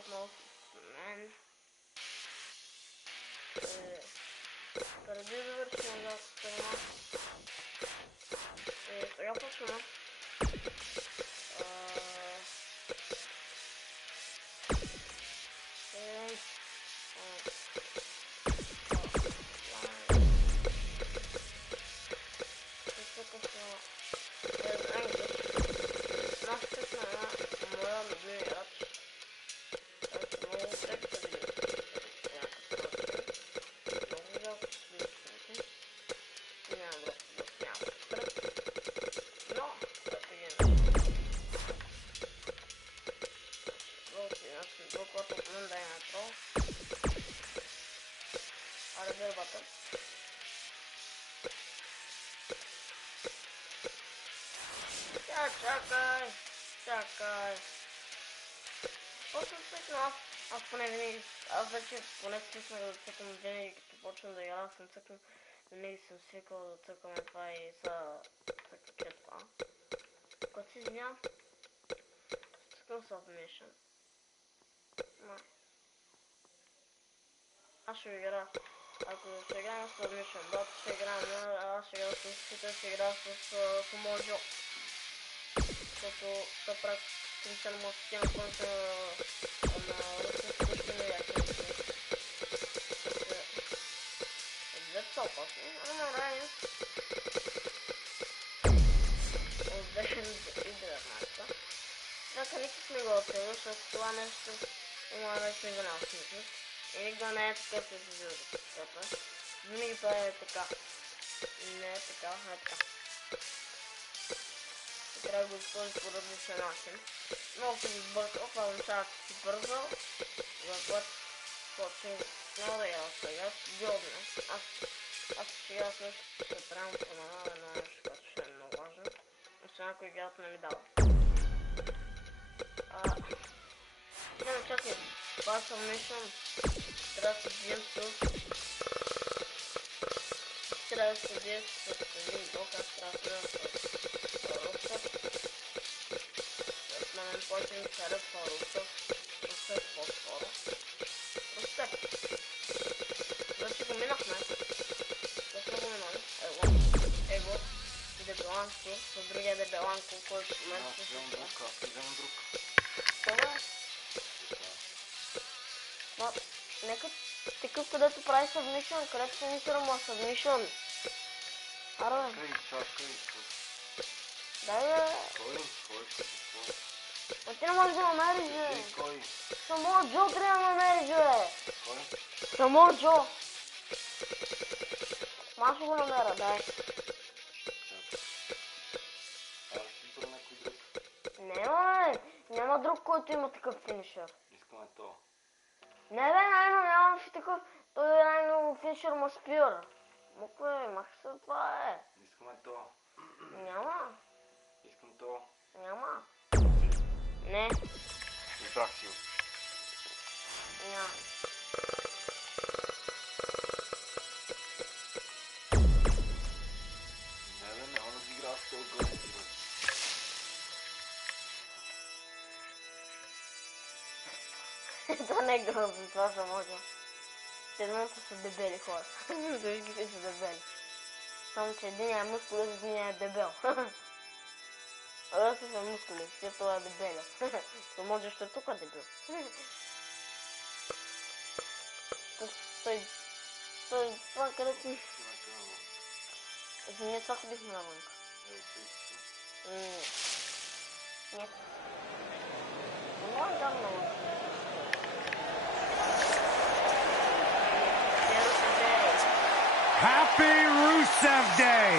отново с мен. Преди да вършим за страна. Сега почваме. Чакай. После цъкна аз поне винаги, аз вече поне свикнах да цъкам винаги, като почвам да игра, съм цъкнал, винаги съм свикал да цъкаме това и са цъкаче това. Когато си извинявам, цъкам Submission. Аз ще игра. Ако ще играем с Submission, брат ще играем, аз ще игра с музиката, ще игра с Моджо. Защото се прави критичен мозъчен, който на ръчните реакции. Двете са опасни, ама ранен. От 2019. Така никак сме го оцелил, защото това нещо има вече не го няма смисъл. И никога не е така се изжива за подкрепа. Винаги това е така. Не е така, е така. Трябва да го използвам по различен начин. Много се ги бързал, това означава, че си бързал, за което почвам много да я сега, геобна. Аз сега също ще трябва да променя едно нещо, което ще е много важно. Освен ако играта не ми дава. Не, чакай, това Submission, трябва да се бием трябва да се бием с един блок, аз трябва да мен повече ми харесва Русев по-скоро. Русев. Значи го минахме. Точно го минали. Его. Дебеланко. С другия дебеланко, който в момента се случва. Вземам друг. Това е. Нека такъв, където прави Submission, където се ни срама Submission. Аре. Чакай. Дай бе. Кой? А ти не можеш да намериш, бе. Кой? Само Джо трябва да намериш, бе. Кой? Само Джо. Аз ще го намеря, дай. Аз ще избра някой друг. Няма друг, който има такъв финишър. Искаме то. Не бе, няма такъв. Той е най-много финишър маспир. Мукве, махи се това е. Искаме то. Няма. Искам то. Няма. Не. Избрах си го. Няма. Няма да си игра с този гъл. Това не е грозно, това са може. Седмата са дебели хора. Виж ги са дебели. Само че един е мускулен, един е дебел. Ръси са мускули, все това е дебеля. То може ще тук е дебел. Това където ми... Ние това ходихме навънка. Нет. Не може да навънка. Happy Rusev Day!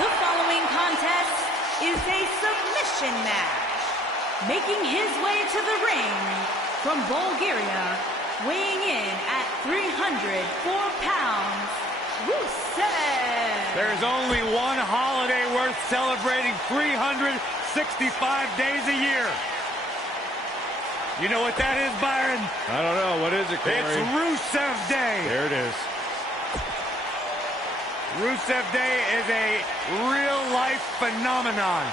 The following contest is a submission match. Making his way to the ring from Bulgaria, weighing in at 304 pounds, Rusev. There's only one holiday worth celebrating 365 days a year. You know what that is, Byron? I don't know. What is it, Corey? It's Rusev Day. There it is. Rusev Day is a real-life phenomenon.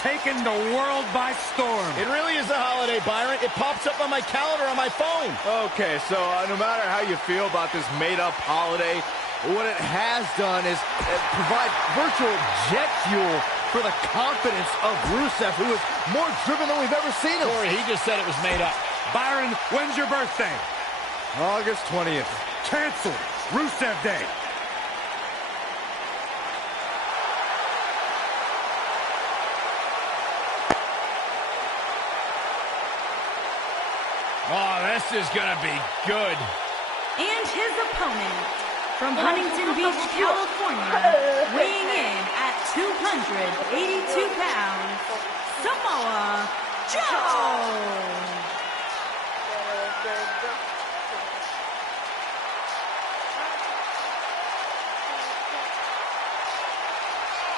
taken the world by storm. It really is a holiday, Byron. It pops up on my calendar on my phone. Okay, so no matter how you feel about this made-up holiday, what it has done is provide virtual jet fuel for the confidence of Rusev, who is more driven than we've ever seen him. Corey, he just said it was made up. Byron, when's your birthday? August 20th. Cancel Rusev Day. Oh, this is gonna be good. And his opponent, from Huntington Beach, California, weighing in at 282 pounds, Samoa Joe.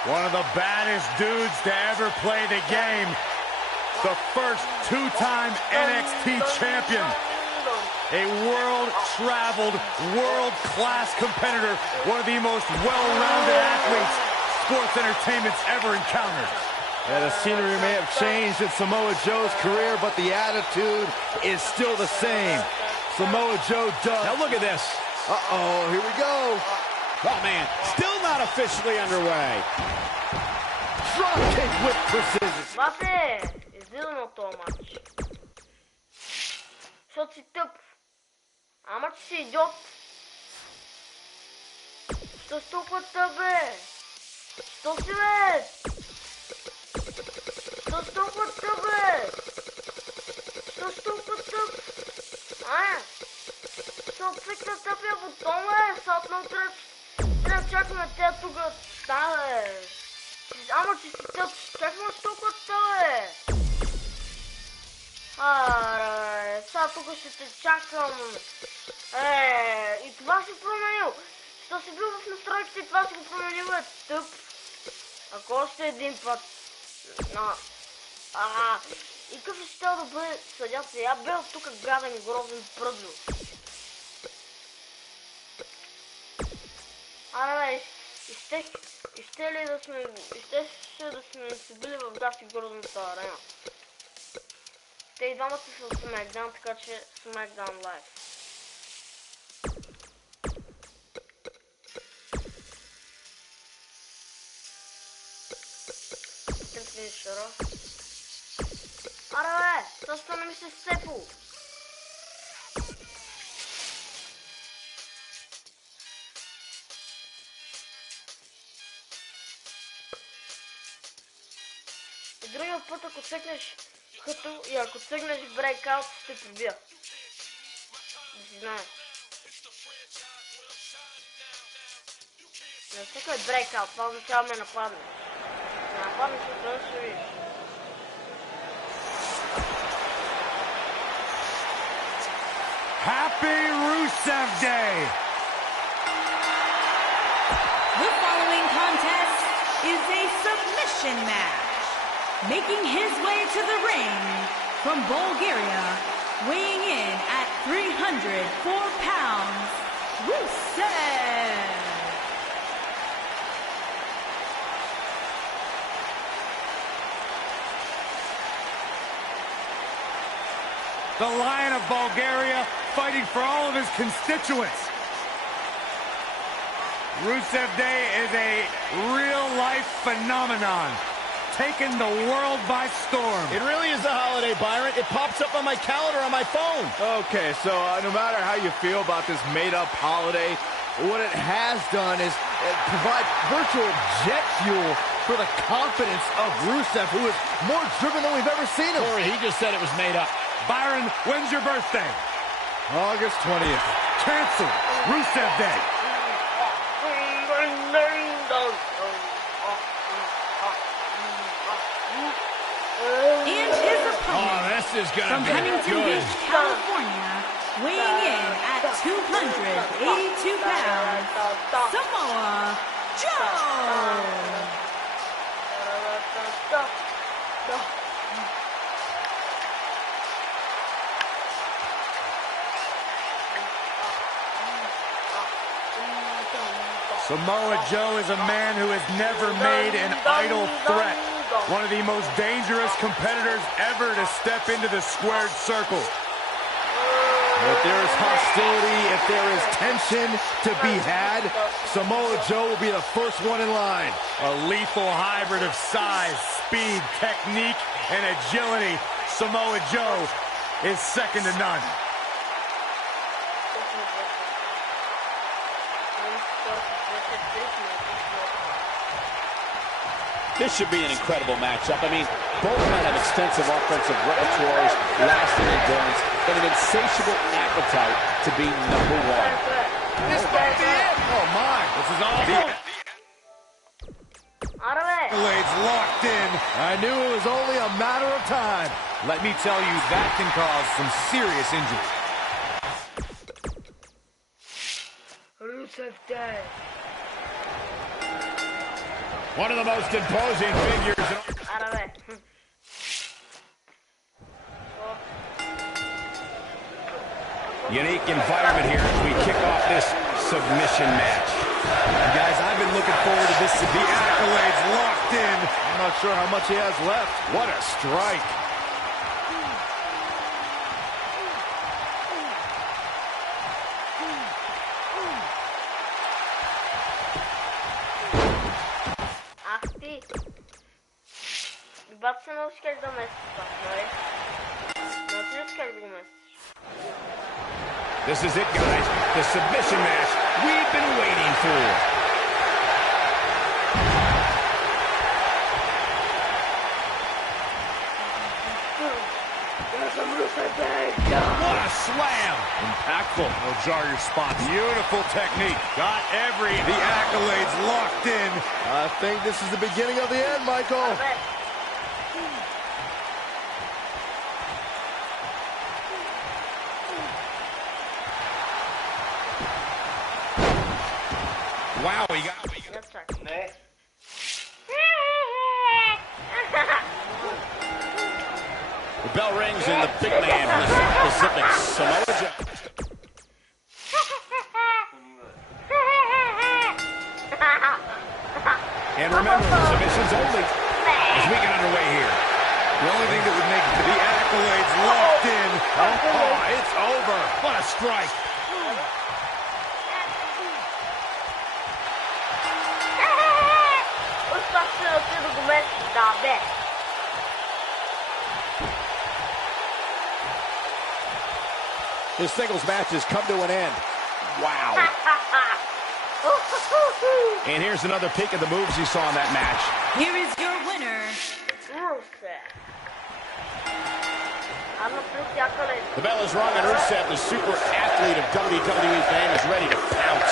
One of the baddest dudes to ever play the game. The first two-time NXT champion. A world-traveled, world-class competitor. One of the most well-rounded athletes sports entertainment's ever encountered. Yeah, the scenery may have changed in Samoa Joe's career, but the attitude is still the same. Samoa Joe does. Now look at this. Uh-oh, here we go. Oh, man, still not officially underway. Drop kick with precision. Бате, излизам от този матч. Защото си тъп. Ама че си идиот. Що си толкова тъп, бе? Що си, бе? Що си толкова тъп, бе? Що си толкова тъп? Що цикна тъпия бутон, бе? Сега отново трябва да чакаме тея тук. Да, бе. Ама че си тъп. Как можеш толкова тъп, бе? Аре, сега тук ще те чакам. И това си променил. Що си бил в настройките и това си го променил, бе, тъп. Ако още един път. И какъв ще щел да бъде съдята? Я бе от тук гаден грозен пръдлю. Аре, бе, Ище да сме се били в гаси грозната арена. Те и двамата са от SmackDown, така че SmackDown Live. Тъм финишъра. Аре, бе, защо не ми се сцепо? И другия път, ако цъкнеш като и ако цъгнеш брейкаут, ще прибия. Да си знаеш. Не цъкай брейкаут, това означава ме нападне. Не нападне, ще видиш. Happy Rusev Day! The following contest is a submission match. Making his way to the ring from Bulgaria, weighing in at 304 pounds, Rusev. The Lion of Bulgaria fighting for all of his constituents. Rusev Day is a real-life phenomenon, taking the world by storm. It really is a holiday, Byron. It pops up on my calendar on my phone. Okay, so no matter how you feel about this made-up holiday, what it has done is provide virtual jet fuel for the confidence of Rusev, who is more driven than we've ever seen him. Corey, he just said it was made up. Byron, when's your birthday? August 20th. Cancel Rusev Day. And his opponent, Oh, this is gonna from be Huntington good. Beach, California, weighing in at 282 pounds, Samoa Joe. Samoa Joe is a man who has never made an idle threat. One of the most dangerous competitors ever to step into the squared circle. If there is hostility, if there is tension to be had, Samoa Joe will be the first one in line. A lethal hybrid of size, speed, technique, and agility. Samoa Joe is second to none. This should be an incredible matchup. I mean, both men have extensive offensive repertoires, lasting endurance, and an insatiable appetite to be number one. This might be it. Oh, my. This is awesome. Accolades locked in. I knew it was only a matter of time. Let me tell you, that can cause some serious injury. Rusev dead. One of the most imposing figures. Unique environment here as we kick off this submission match. And guys, I've been looking forward to this. The accolades locked in. I'm not sure how much he has left. What a strike. Baksana hoş geldin Mesut. Nasıl hoş geldin Mesut? This is it, guys. The submission match we've been waiting for. What a slam! Impactful. Will jar your spot. Beautiful technique. Got the accolades locked in. I think this is the beginning of the end, Michael. Wow, we got. Ne? The bell rings and the big man from the South Pacific, Samoa Joe. And remember, submissions only as we get underway here. The only thing that would make the accolades locked in. Oh, it's over. What a strike. This singles match has come to an end. Wow. And here's another peek at the moves you saw in that match. Here is your winner. The bell is rung and Rusev, the super athlete of WWE fame, is ready to pounce.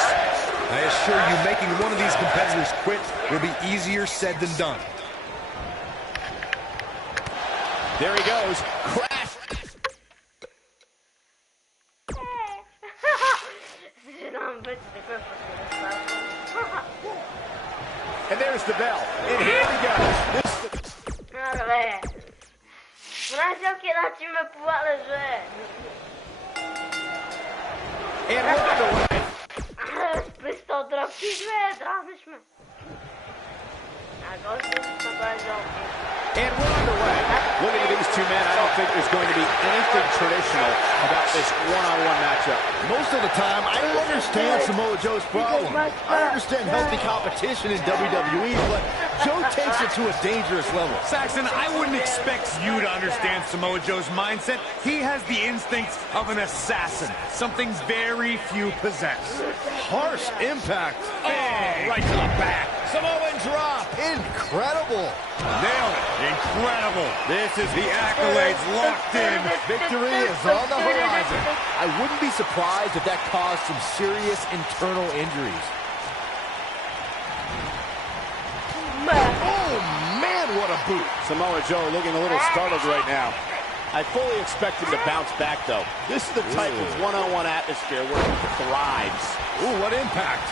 I assure you, making one of these competitors quit will be easier said than done. There he goes. Crash. And there's the bell. And here we go. And we're underway. And we're underway. Looking at these two men, I don't think there's going to be anything traditional about this one-on-one matchup. Most of the time, I don't understand Samoa Joe's problem. I understand healthy competition in WWE, but Joe takes it to a dangerous level. Saxon, I wouldn't expect you to understand Samoa Joe's mindset. He has the instincts of an assassin, something very few possess. Harsh impact. Oh, right to the back. Samoan drop. Incredible. Nailed it. Incredible. This is the accolades locked in. Victory is on the horizon. I wouldn't be surprised if that caused some serious internal injuries. Oh, man, what a boot. Samoa Joe looking a little startled right now. I fully expect him to bounce back, though. This is the type of one-on-one atmosphere where he thrives. Ooh, what impact.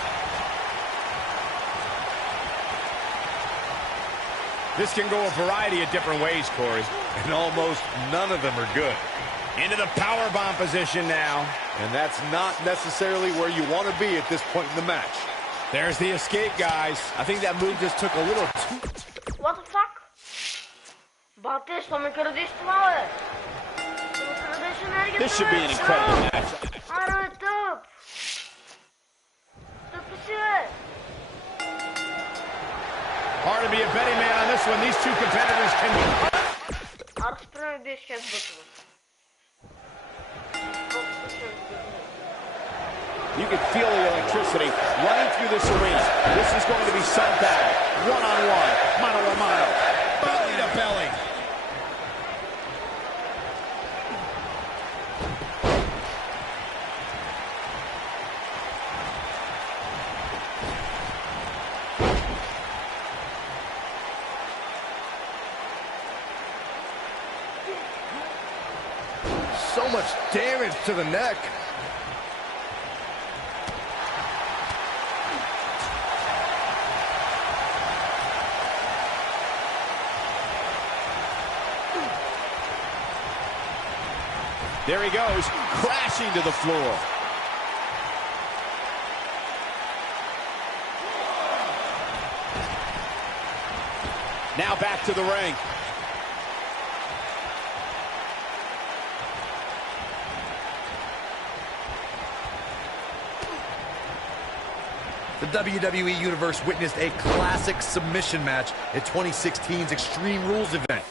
This can go a variety of different ways, Corey, and almost none of them are good. Into the powerbomb position now. And that's not necessarily where you want to be at this point in the match. There's the escape, guys. I think that move just took a little too... What the fuck? Bate, što me kradiš plave. Što me kradiš energiju. This should be an incredible match. Arve, top. Top si ve. Hard to be a betting man on this one. These two competitors can be... Arve, spremni gdje šest gotovo. You can feel the electricity running through this arena. This is going to be some battle. One-on-one, mano-a-mano, belly to belly. So much damage to the neck. There he goes, crashing to the floor. Now back to the ring. The WWE Universe witnessed a classic submission match at 2016's Extreme Rules event.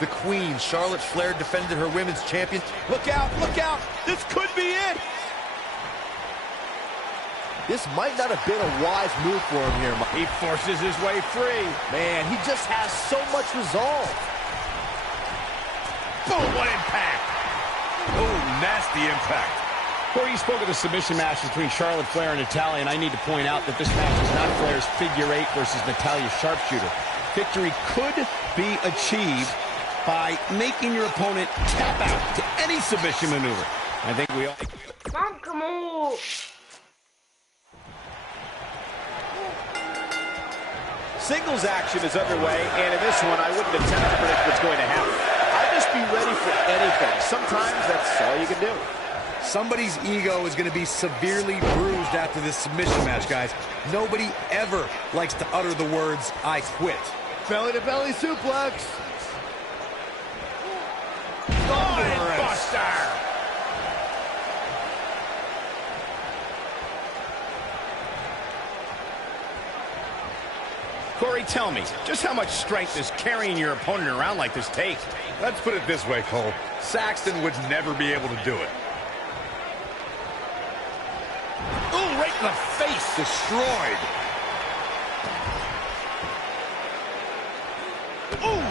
The Queen, Charlotte Flair, defended her women's champion. Look out, this could be it. This might not have been a wise move for him here, Mike. He forces his way free. Man, he just has so much resolve. Boom, what impact. Oh, nasty impact. Corey, you spoke of the submission match between Charlotte Flair and Natalya, and I need to point out that this match is not Flair's figure 8 versus Natalya's sharpshooter. Victory could be achieved by making your opponent tap out to any submission maneuver. I think we all... Come on. Singles action is underway, and in this one, I wouldn't attempt to predict what's going to happen. I'd just be ready for anything. Sometimes that's all you can do. Somebody's ego is going to be severely bruised after this submission match, guys. Nobody ever likes to utter the words, "I quit." Belly-to-belly suplex. Buster! Corey, tell me, just how much strength does carrying your opponent around like this take? Let's put it this way, Cole. Saxton would never be able to do it. Ooh, right in the face, destroyed. Ooh!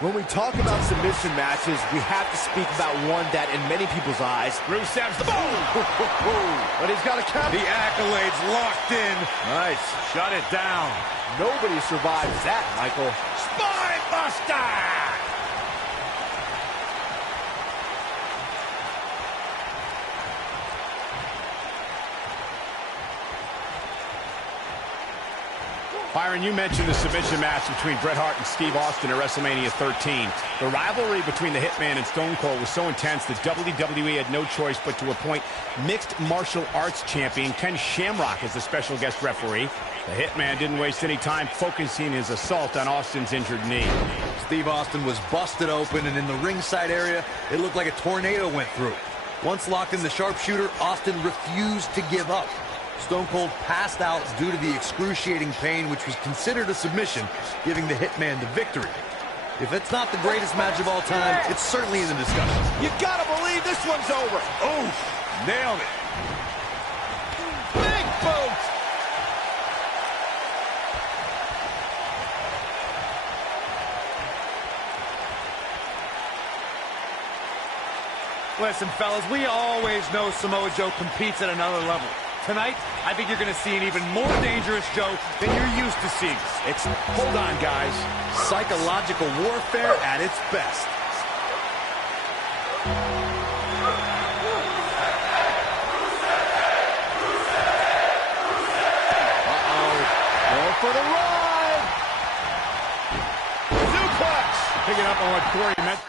When we talk about submission matches, we have to speak about one that, in many people's eyes, Rusev's the boom! but he's got a count. The accolades locked in. Nice. Shut it down. Nobody survives that, Michael. Spine Buster! Byron, you mentioned the submission match between Bret Hart and Steve Austin at WrestleMania 13. The rivalry between the Hitman and Stone Cold was so intense that WWE had no choice but to appoint mixed martial arts champion Ken Shamrock as the special guest referee. The Hitman didn't waste any time focusing his assault on Austin's injured knee. Steve Austin was busted open, and in the ringside area, it looked like a tornado went through. Once locked in the sharpshooter, Austin refused to give up. Stone Cold passed out due to the excruciating pain, which was considered a submission, giving the Hitman the victory. If it's not the greatest match of all time, it's certainly in the discussion. You gotta believe this one's over. Oof! Nailed it. Big boot. Listen, fellas, we always know Samoa Joe competes at another level. Tonight, I think you're going to see an even more dangerous Joe than you're used to seeing. Hold on, guys. Psychological warfare at its best. Going for the ride. Suplex! Picking up on what Corey meant.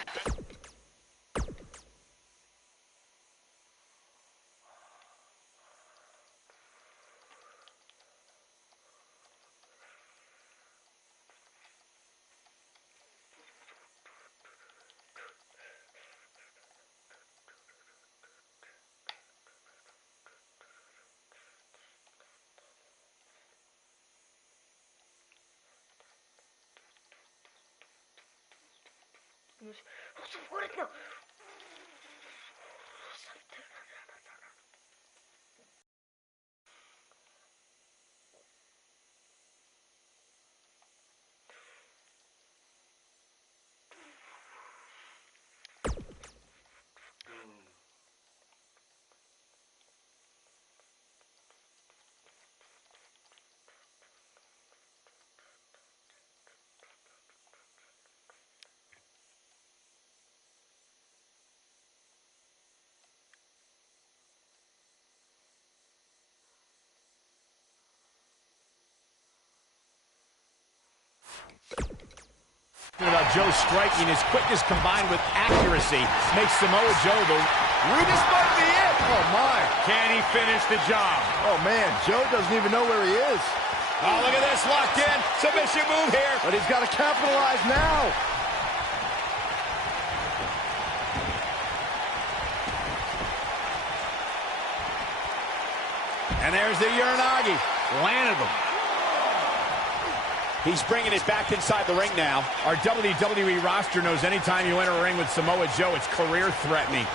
About Joe striking, his quickness combined with accuracy makes Samoa Joe the... This might be it. Oh, my. Can he finish the job? Oh, man, Joe doesn't even know where he is. Oh, look at this, locked in. Submission move here. But he's got to capitalize now. And there's the Uranagi. Landed him. He's bringing it back inside the ring now. Our WWE roster knows anytime you enter a ring with Samoa Joe, it's career-threatening.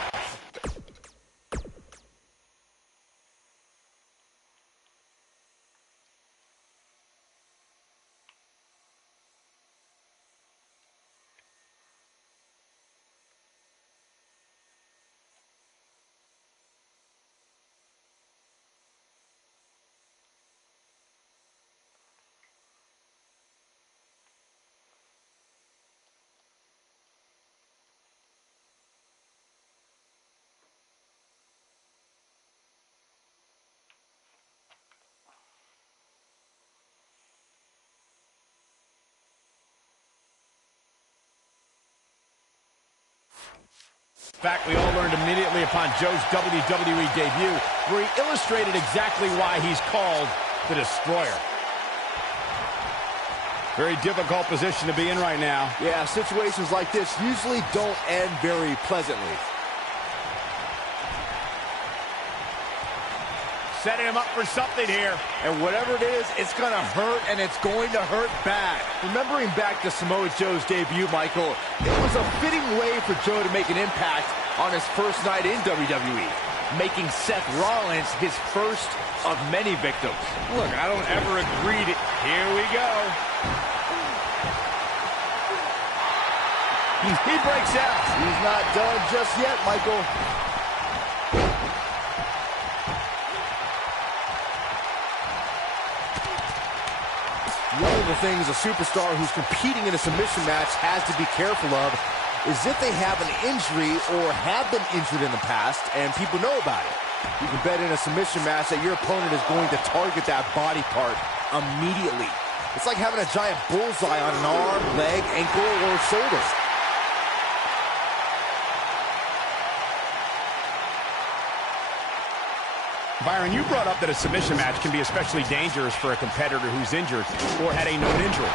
In fact, we all learned immediately upon Joe's WWE debut, where he illustrated exactly why he's called the Destroyer. Very difficult position to be in right now. Yeah, situations like this usually don't end very pleasantly. Setting him up for something here. And whatever it is, it's going to hurt, and it's going to hurt bad. Remembering back to Samoa Joe's debut, Michael, it was a fitting way for Joe to make an impact on his first night in WWE, making Seth Rollins his first of many victims. Look, I don't ever agree to... Here we go. He breaks out. He's not done just yet, Michael. One of the things a superstar who's competing in a submission match has to be careful of is if they have an injury or have been injured in the past and people know about it. You can bet in a submission match that your opponent is going to target that body part immediately. It's like having a giant bullseye on an arm, leg, ankle, or shoulder. Byron, you brought up that a submission match can be especially dangerous for a competitor who's injured or had a known injury.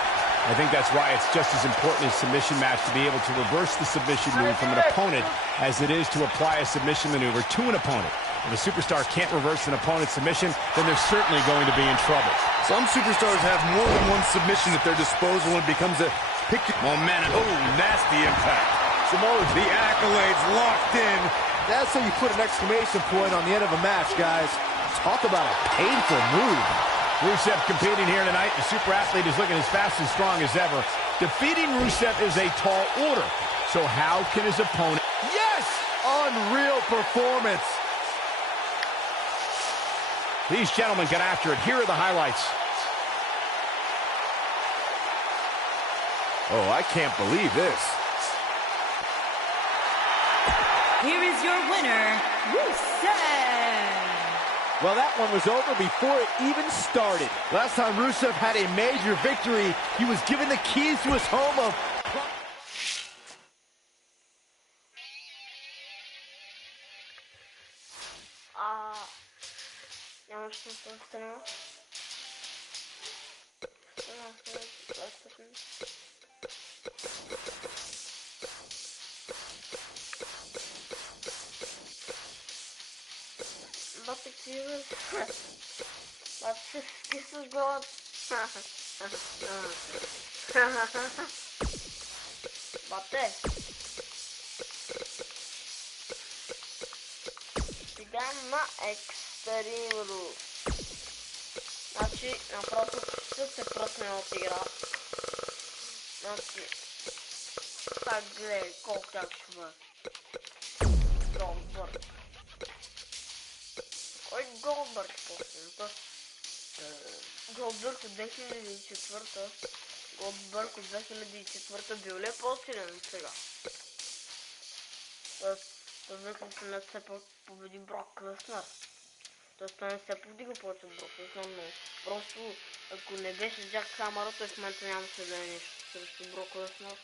I think that's why it's just as important in a submission match to be able to reverse the submission move from an opponent as it is to apply a submission maneuver to an opponent. If a superstar can't reverse an opponent's submission, then they're certainly going to be in trouble. Some superstars have more than one submission at their disposal when it becomes a pick. Momentum. Oh, nasty impact. Samoa, The accolades locked in. that's how you put an exclamation point on the end of a match, guys. Talk about a painful move. Rusev competing here tonight. The super athlete is looking as fast and strong as ever. Defeating Rusev is a tall order. So how can his opponent... Yes! Unreal performance. These gentlemen get after it. Here are the highlights. Oh, I can't believe this. Here is your winner, Rusev. Well, that one was over before it even started. Last time Rusev had a major victory, he was given the keys to his home of... Yanlış mı gösteriyor? But it's you. But this is God. Бате. Сега на Extreme Rules. Значи, направо ще се пръсне от игра. Значи, так гледай колко тя ще бъде. Голдбърг. Кой Голдбърг по-силно? Голдбърг от 2004. Голдбърг от 2004 бил ли по-силен от сега? Тоест, не се победи Брок Леснар. Тоест, не се повдига повече от Брок Леснар, но просто, ако не беше Джак Хамър, той в момента нямаше да е нещо срещу Брок Леснар.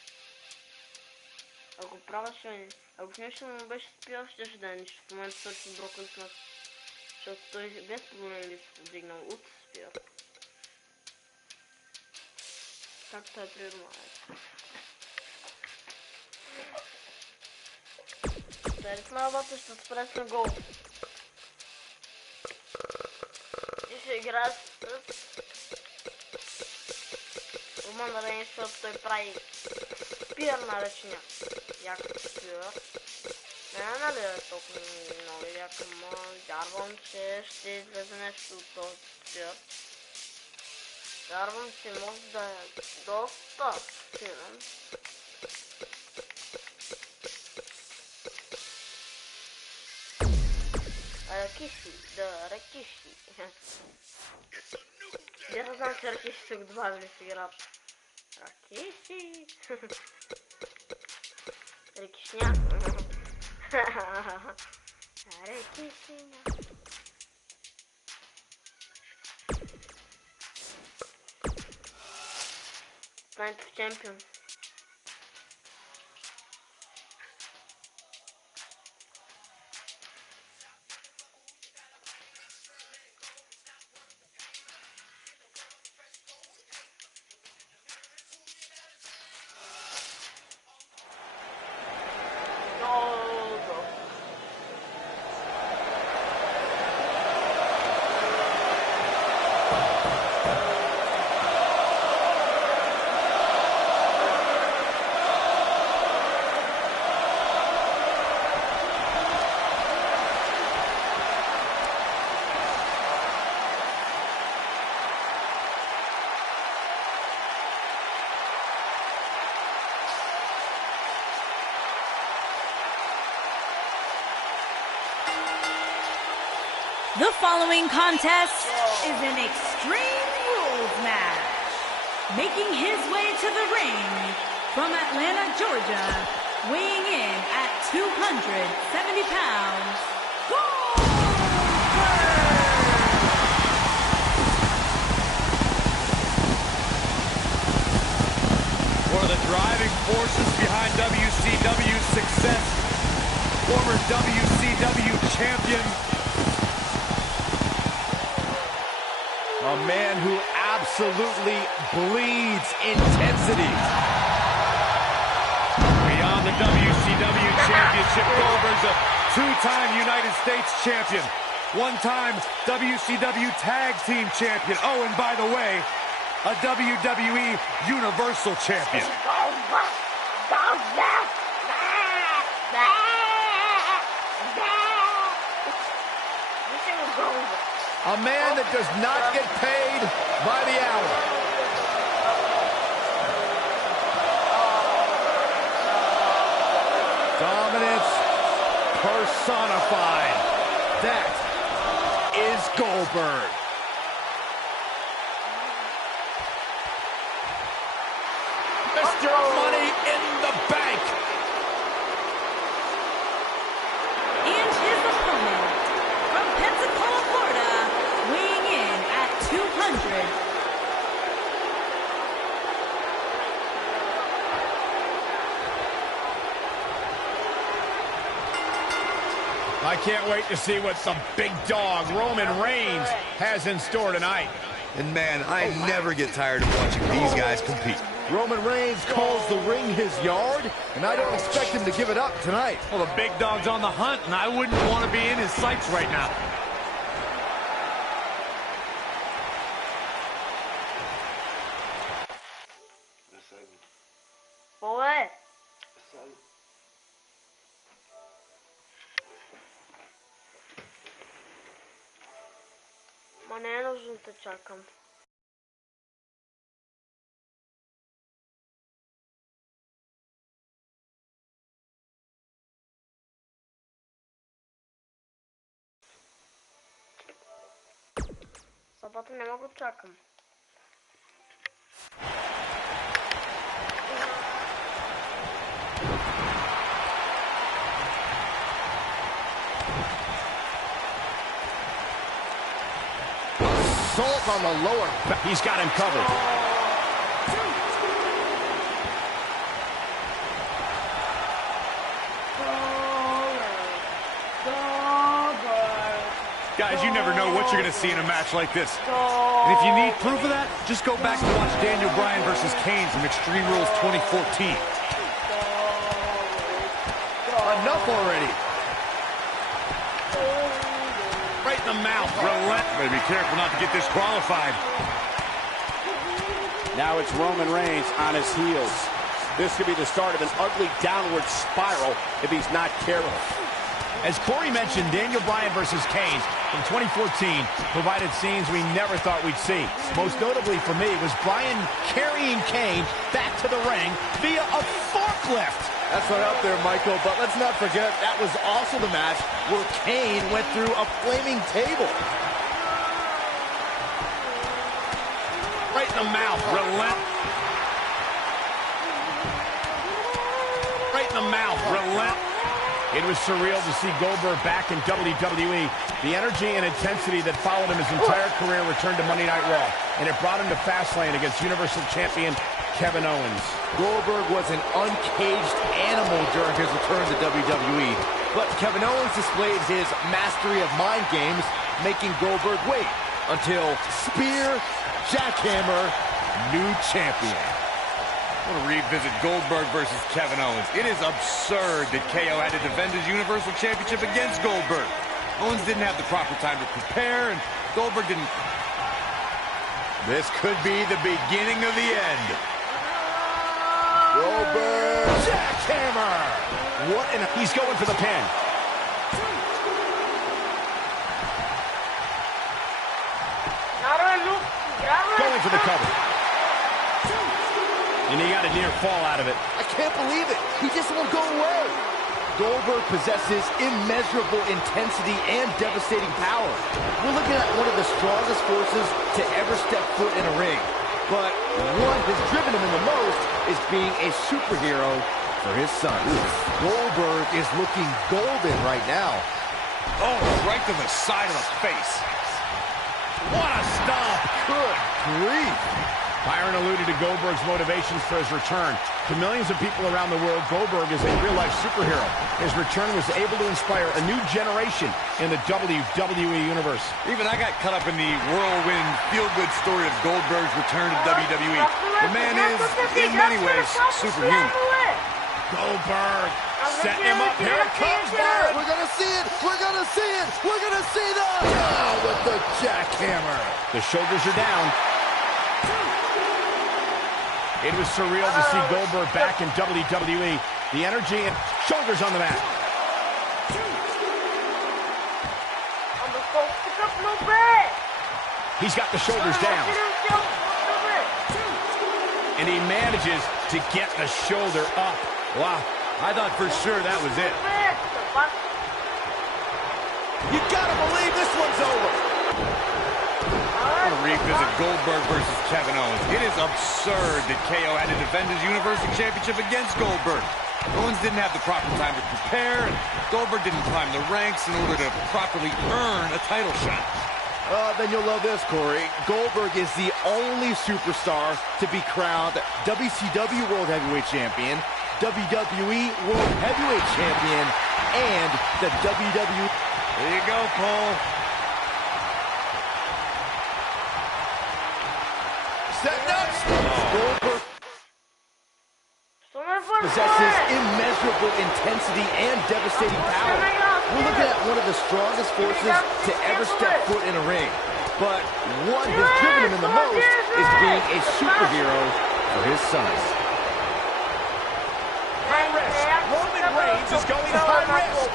Ако правеше, ако нещо му беше спял, ще да е нещо в момента срещу Брок Леснар. Защото той без проблем ли се подигнал от спял. Както е природно. Сега смалбата ще спре с на гол. И ще играе с Роман Рейнс, защото той прави спир наречения. Якът спир. Не, нали е толкова много як, ама вярвам, че ще излезе нещо от този спир. Вярвам, че може да е доста силен. Ракиши, да, Ракиши. Я знам, че Ракиши са го добавили в играта. Ракиши. Ракишня. Ракишня. Станете в чемпион. The following contest is an Extreme Rules match. Making his way to the ring from Atlanta, Georgia, weighing in at 270 pounds, One of the driving forces behind WCW's success, former WCW champion, a man who absolutely bleeds intensity. beyond the WCW championship, Goldberg's a two-time United States champion, one-time WCW tag team champion. Oh, and by the way, a WWE Universal champion. A man that does not get paid by the hour. Dominance personified. That is Goldberg. Mr. Money in the Bank. and his opponent from Pensacola, Florida, weighing in at 200. I can't wait to see what the big dog, Roman Reigns, has in store tonight. And man, I never get tired of watching these guys compete. Roman Reigns calls the ring his yard, and I don't expect him to give it up tonight. Well, the big dog's on the hunt, and I wouldn't want to be in his sights right now. Boy. Ma ne нужно-то чакам. Събота не мога да чакам. Assault on the lower back. He's got him covered. Guys, you never know what you're going to see in a match like this. And if you need proof of that, just go back to watch Daniel Bryan versus Kane from Extreme Rules 2014. Enough already. Right in the mouth. Relent. Better be careful not to get disqualified. Now it's Roman Reigns on his heels. This could be the start of an ugly downward spiral if he's not careful. As Corey mentioned, Daniel Bryan versus Kane from 2014 provided scenes we never thought we'd see. Most notably for me was Bryan carrying Kane back to the ring via a forklift. That's right up there, Michael, but let's not forget that was also the match where Kane went through a flaming table. Right in the mouth. Relent. Right in the mouth. Relent. It was surreal to see Goldberg back in WWE. The energy and intensity that followed him his entire career returned to Monday Night Raw, and it brought him to Fastlane against Universal Champion Kevin Owens. Goldberg was an uncaged animal during his return to WWE, but Kevin Owens displayed his mastery of mind games, making Goldberg wait until spear, jackhammer, new champion. I want to revisit Goldberg versus Kevin Owens. It is absurd that KO had to defend his Universal Championship against Goldberg. Owens didn't have the proper time to prepare, and Goldberg didn't. This could be the beginning of the end. Goldberg, jackhammer! What in a... He's going for the pin. Going for the cover. And he got a near fall out of it. I can't believe it. He just won't go away. Goldberg possesses immeasurable intensity and devastating power. We're looking at one of the strongest forces to ever step foot in a ring. But what has driven him in the most is being a superhero for his son. Goldberg is looking golden right now. Oh, right to the side of the face. What a stomp. Good grief. Byron alluded to Goldberg's motivations for his return. To millions of people around the world, Goldberg is a real-life superhero. His return was able to inspire a new generation in the WWE Universe. Even I got caught up in the whirlwind, feel-good story of Goldberg's return to WWE. The man is, in many ways, superhuman. Goldberg setting him up. Here it comes, Byron. We're going to see it. We're going to see it. We're going to see the... Oh, with the jackhammer. The shoulders are down. It was surreal to see Goldberg back in WWE. The energy and shoulders on the mat. He's got the shoulders down. And he manages to get the shoulder up. Wow, I thought for sure that was it. You gotta believe this one's over. I want to revisit Goldberg versus Kevin Owens. It is absurd that KO had to defend his Universal Championship against Goldberg. Owens didn't have the proper time to prepare, and Goldberg didn't climb the ranks in order to properly earn a title shot. Then you'll love this, Corey. Goldberg is the only superstar to be crowned WCW World Heavyweight Champion WWE World Heavyweight Champion and the WWE... There you go, Cole. Setting up. Goldberg Someone for possesses immeasurable intensity and devastating power. We're looking at one of the strongest forces to ever step foot in a ring. But what has driven him in the most is being a superhero for his sons. High risk. Roman Reigns is going high risk.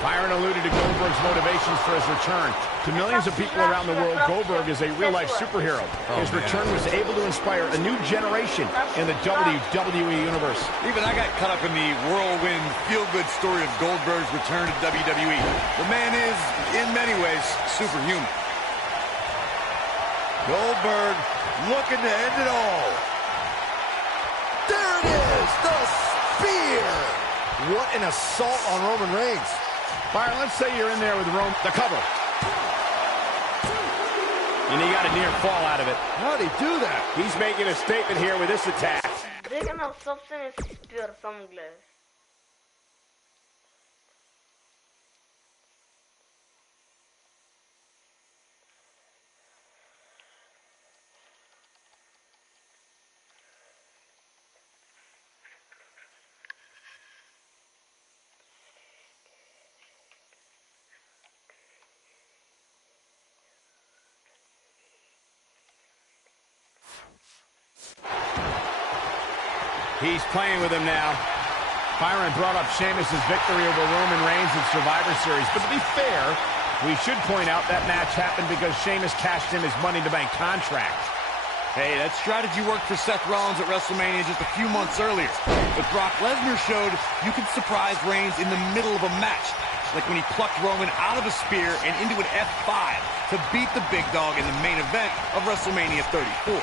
Byron alluded to Goldberg's motivations for his return. To millions of people around the world, Goldberg is a real-life superhero. His return was able to inspire a new generation in the WWE Universe. Even I got caught up in the whirlwind, feel-good story of Goldberg's return to WWE. The man is, in many ways, superhuman. Goldberg looking to end it all. There it is, the spear. What an assault on Roman Reigns. Byron, let's say you're in there with Rome, the cover. And he got a near fall out of it. How'd he do that? He's making a statement here with this attack. Diga na собственный спир, сам главное. He's playing with him now. Byron brought up Sheamus' victory over Roman Reigns in Survivor Series. But to be fair, we should point out that match happened because Sheamus cashed in his Money in the Bank contract. Hey, that strategy worked for Seth Rollins at WrestleMania just a few months earlier. But Brock Lesnar showed you can surprise Reigns in the middle of a match. Like when he plucked Roman out of a spear and into an F5 to beat the big dog in the main event of WrestleMania 34.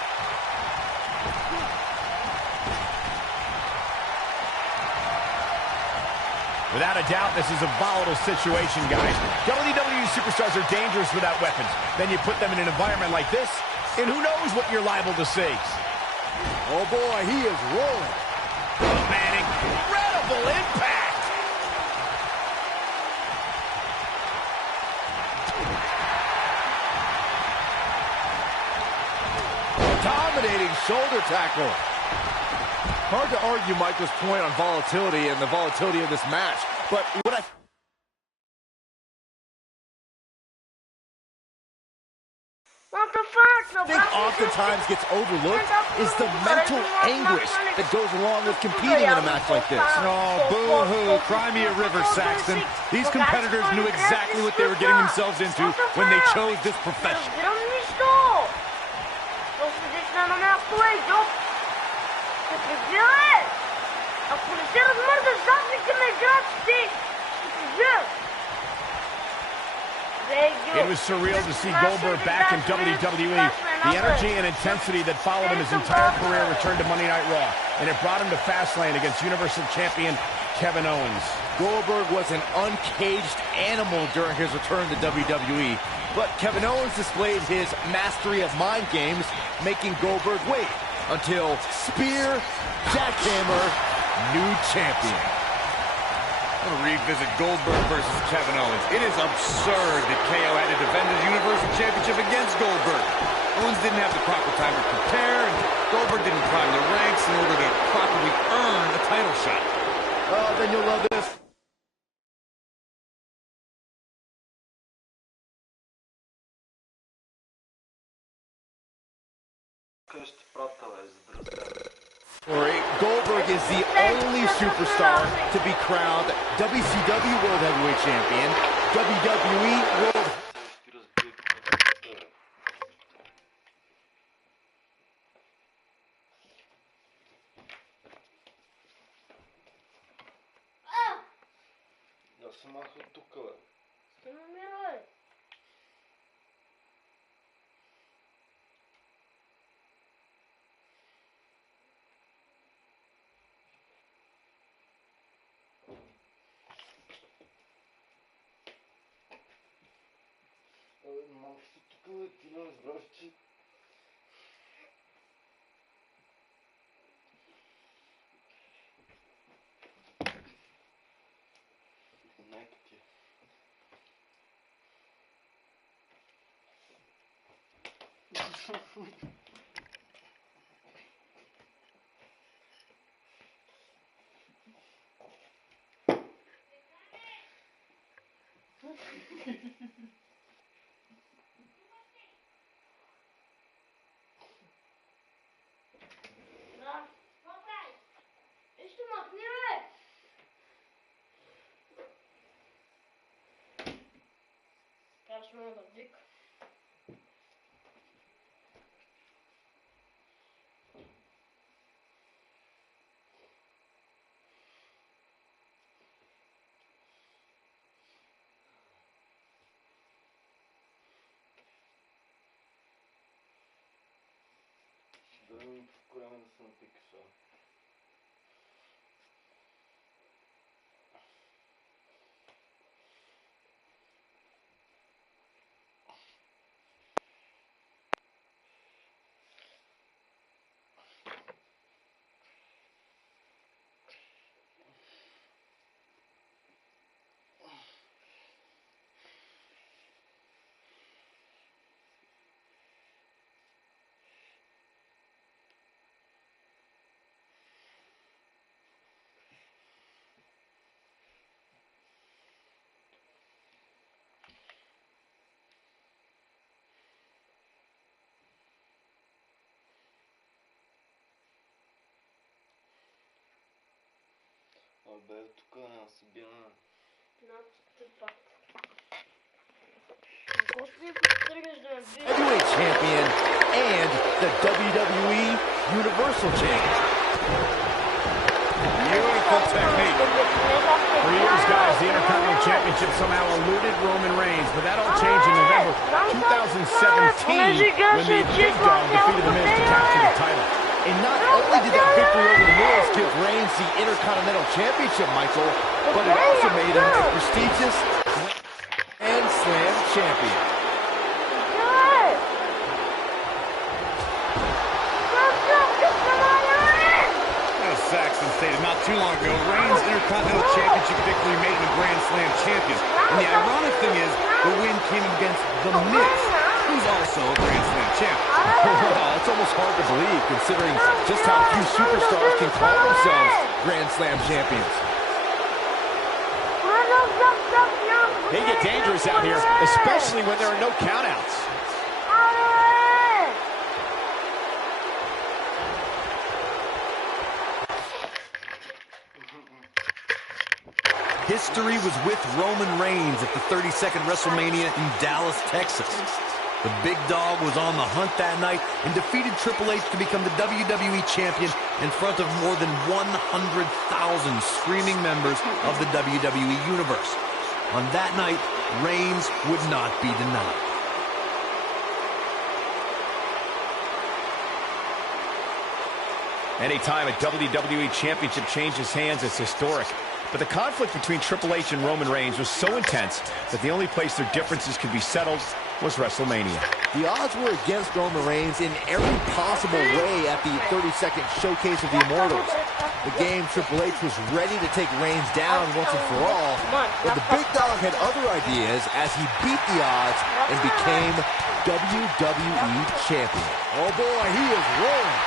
Without a doubt, this is a volatile situation, guys. WWE superstars are dangerous without weapons. Then you put them in an environment like this, and who knows what you're liable to see. Oh boy, he is rolling. Oh man, incredible impact! Dominating shoulder tackle. Hard to argue Michael's point on volatility and the volatility of this match, but what I What the fuck? think oftentimes gets overlooked is the mental anguish that goes along with competing in a match like this. Oh, boo-hoo. Cry me a river, Saxton. These competitors knew exactly what they were getting themselves into when they chose this profession. It was surreal to see Goldberg back in WWE. The energy and intensity that followed him his entire career returned to Monday Night Raw, and it brought him to Fastlane against Universal Champion Kevin Owens. Goldberg was an uncaged animal during his return to WWE, but Kevin Owens displayed his mastery of mind games, making Goldberg wait until spear, jackhammer, new champion. I'm going to revisit Goldberg versus Kevin Owens. It is absurd that KO had to defend his Universal Championship against Goldberg. Owens didn't have the proper time to prepare, and Goldberg didn't climb the ranks in order to properly earn a title shot. Oh, then you'll love this. Goldberg is the only superstar to be crowned WCW World Heavyweight Champion, WWE World... Ja sam mahao tukale. Mam tukale, ti ne zbrašči. Ještě moc, ne! Krásný dotyk. Vkurujeme zase na Pixa. Ale tuka asi bělá. Heavyweight champion and the WWE Universal Champion. Beautiful technique. For years, guys, the Intercontinental Championship somehow eluded Roman Reigns, but that all changed in November 2017 when the Big Dog defeated The Miz to capture the title. And not only did that victory over The Miz give Reigns the Intercontinental Championship, Michael, but it also made him a prestigious Grand Slam champion. As Saxon stated not too long ago, Reigns' Intercontinental Championship victory made him a Grand Slam champion. And the ironic thing is, the win came against The Miz, who's also a Grand Slam champ. Wow, it's almost hard to believe, considering just how few superstars can call themselves Grand Slam champions. They get dangerous out here, especially when there are no countouts. History was with Roman Reigns at the 32nd WrestleMania in Dallas, Texas. The Big Dog was on the hunt that night and defeated Triple H to become the WWE Champion in front of more than 100,000 screaming members of the WWE Universe. On that night, Reigns would not be denied. Anytime a WWE Championship changes hands, it's historic. But the conflict between Triple H and Roman Reigns was so intense that the only place their differences could be settled was WrestleMania. The odds were against Roman Reigns in every possible way at the 32nd Showcase of the Immortals. The game Triple H was ready to take Reigns down once and for all, but the Big Dog had other ideas as he beat the odds and became WWE Champion. Oh boy, he is rolling.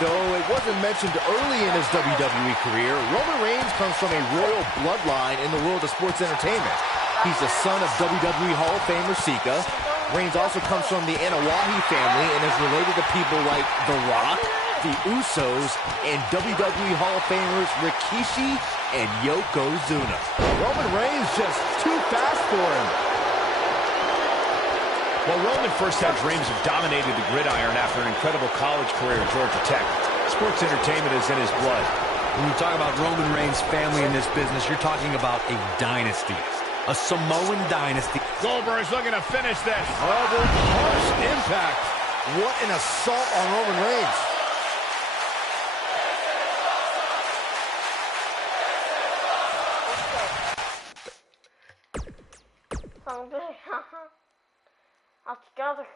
Though it wasn't mentioned early in his WWE career, Roman Reigns comes from a royal bloodline in the world of sports entertainment. He's the son of WWE Hall of Famer Sika. Reigns also comes from the Anoa'i family and is related to people like The Rock, the Usos, and WWE Hall of Famers Rikishi and Yokozuna. Roman Reigns just too fast for him. While Roman first had dreams of dominating the gridiron after an incredible college career at Georgia Tech, sports entertainment is in his blood. When you talk about Roman Reigns' family in this business, you're talking about a dynasty. A Samoan dynasty. Goldberg's looking to finish this. Oh, the harsh impact. What an assault on Roman Reigns. Together.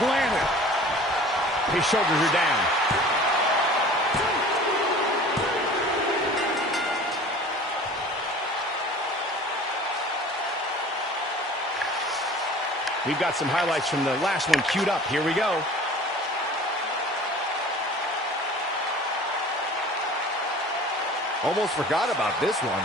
planted. His shoulders are down. We've got some highlights from the last one queued up. Here we go. Almost forgot about this one.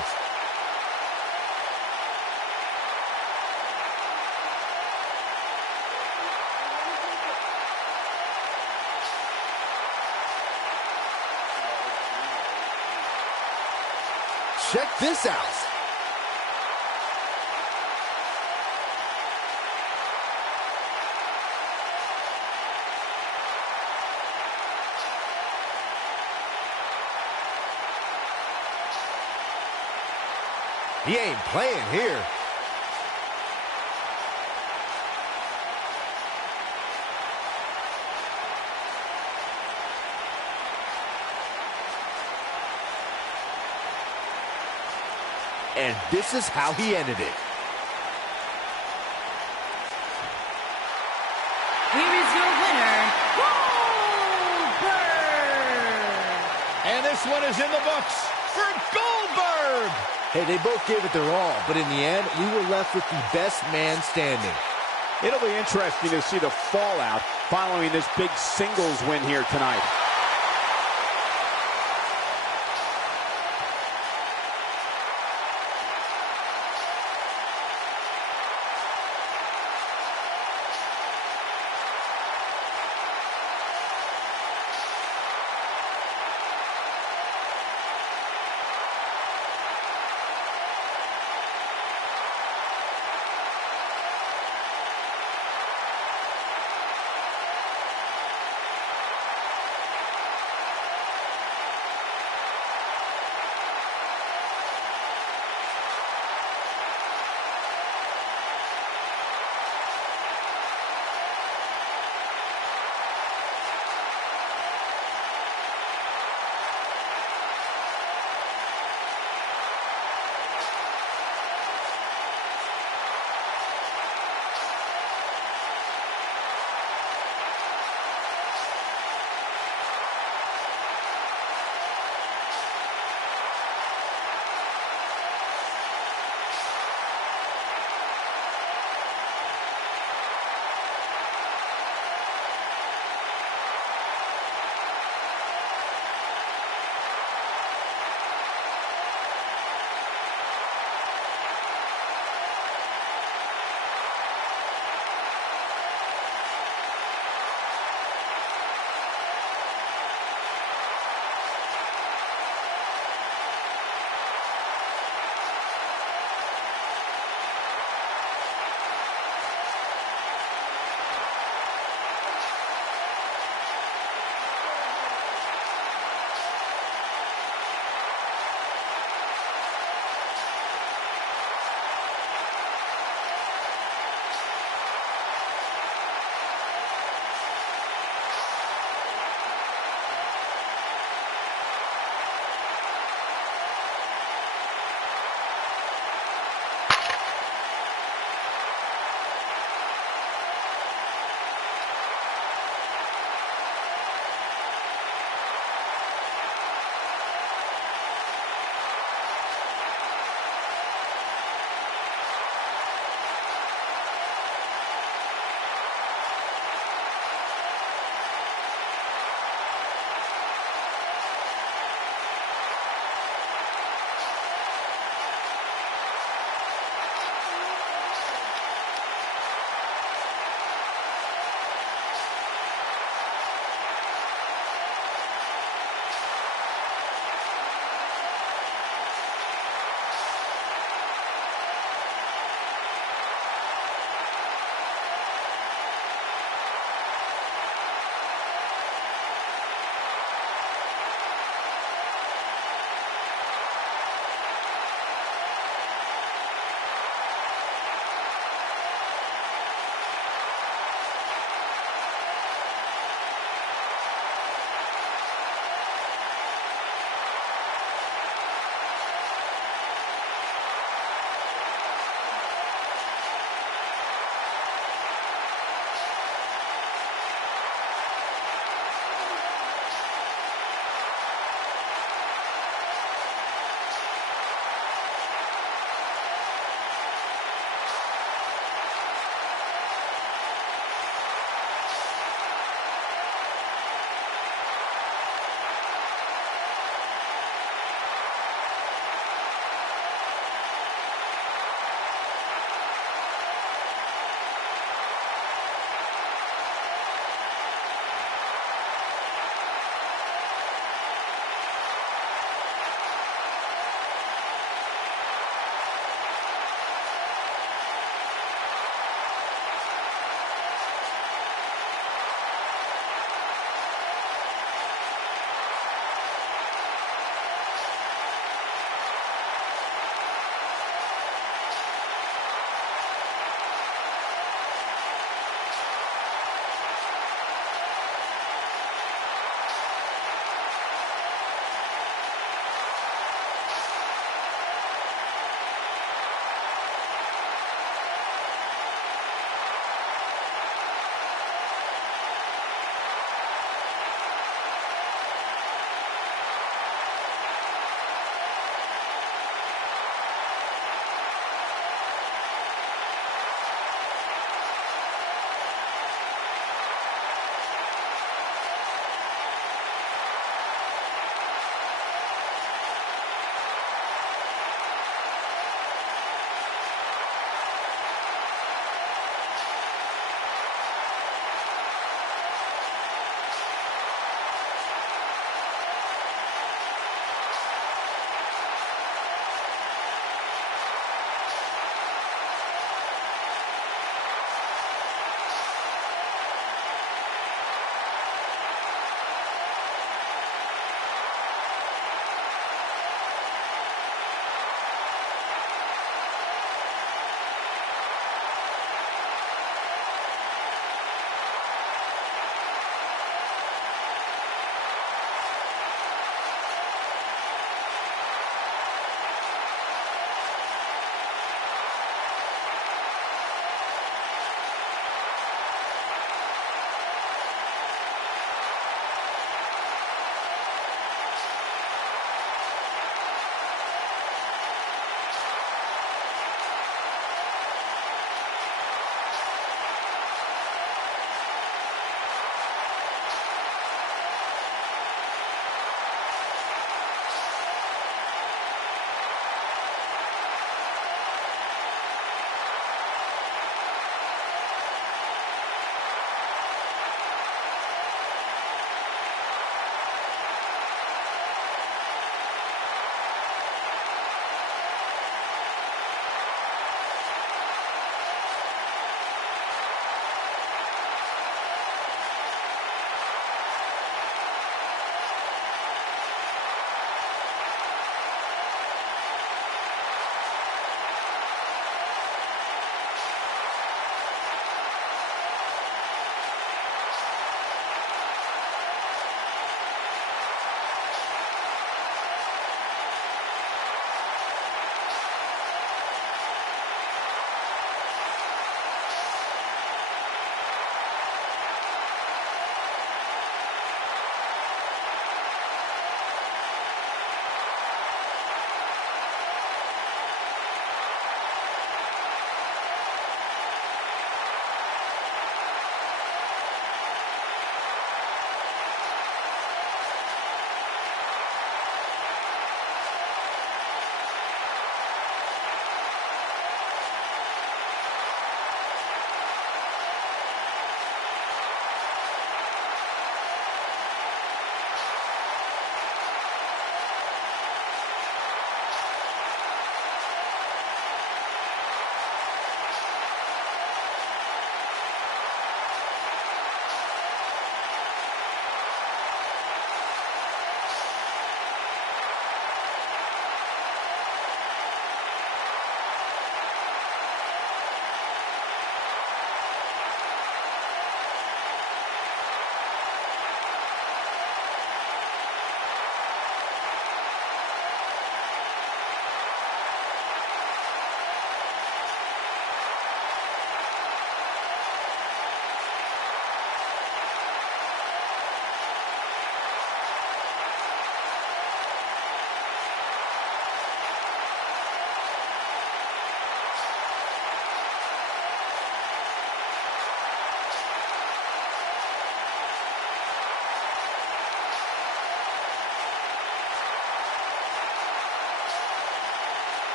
Check this out. He ain't playing here. And this is how he ended it. Here is your winner, Goldberg! And this one is in the books for Goldberg! Hey, they both gave it their all, but in the end, we were left with the best man standing. It'll be interesting to see the fallout following this big singles win here tonight.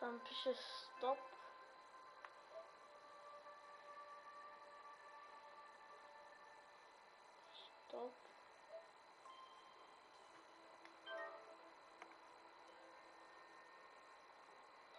Tam pisze stop